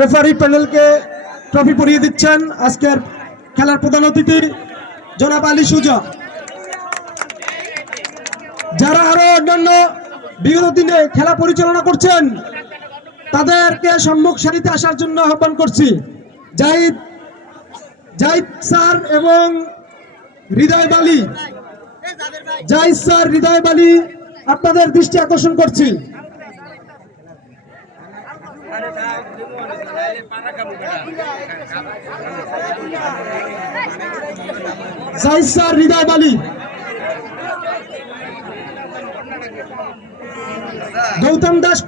Referee প্যানেলকে trophy পরিয়ে দিচ্ছেন আজকের খেলার প্রধান অতিথি জনাব আলী সুজা। যারা আরো অন্যান্য বিগত দিনে খেলা পরিচালনা করছেন তাদেরকে সম্মুখ সারিতে আসার জন্য আহ্বান করছি। জাহিদ স্যার এবং হৃদয় বালি, জাহিদ স্যার, হৃদয় বালি, আপনাদের দৃষ্টি আকর্ষণ করছি। জাহিদ স্যার, হৃদয় বালি, গৌতম দাস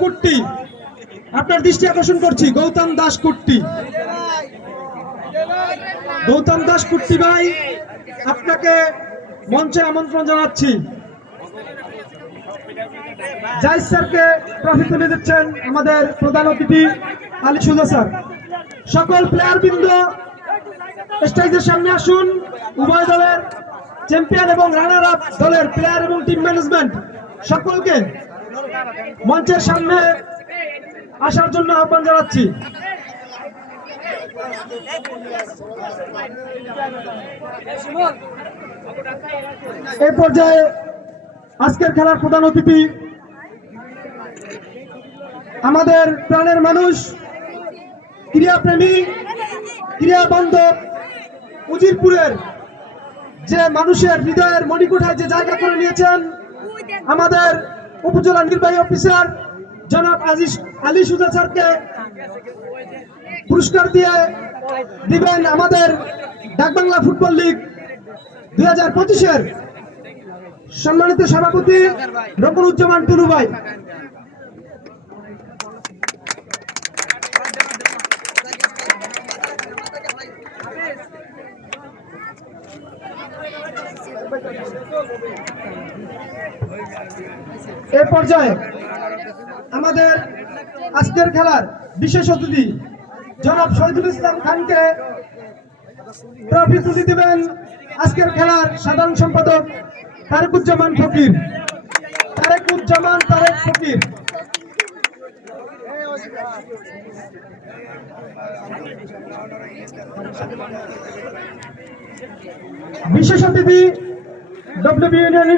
কুট্টি, আপনার দৃষ্টি আকর্ষণ করছি। গৌতম দাস কুট্টি ভাই, আপনাকে মঞ্চে আমন্ত্রণ জানাচ্ছি। জাহিদ স্যারকে ট্রফি তুলে দিচ্ছেন আমাদের প্রধান অতিথি আলী সুজা স্যার। সকল প্লেয়ার বৃন্দ স্টেজের সামনে আসুন। উভয় দলের চ্যাম্পিয়ন এবং রানার আপ দলের প্লেয়ার এবং টিম ম্যানেজমেন্ট সকলকে মঞ্চের সামনে আসার জন্য আহ্বান জানাচ্ছি। এই পর্যায়ে আজকের খেলার প্রধান অতিথি আমাদের প্রাণের মানুষ, ক্রীড়াপ্রেমী, ক্রীড়া বান্ধব, উজিরপুরের যে মানুষের হৃদয়ের মণিকোঠায় যে জায়গা করে নিয়েছেন আমাদের উপজেলা নির্বাহী অফিসার জনাব আলী সুজা স্যারকে পুরস্কার দিয়ে দিবেন আমাদের ডাকবাংলা ফুটবল লীগ 2025-এর সম্মানিত সভাপতি রকুনুজ্জামান টুলু ভাই। এই পর্যায়ে আমাদের আজকের খেলার বিশেষ অতিথি জনাব শহীদুল ইসলাম খানকে ট্রফি তুলে দিবেন আজকের খেলার সাধারণ সম্পাদক তারেকুজ্জামান ফকির। বিশেষ অতিথি ডব্লিউবি ইউনিয়ন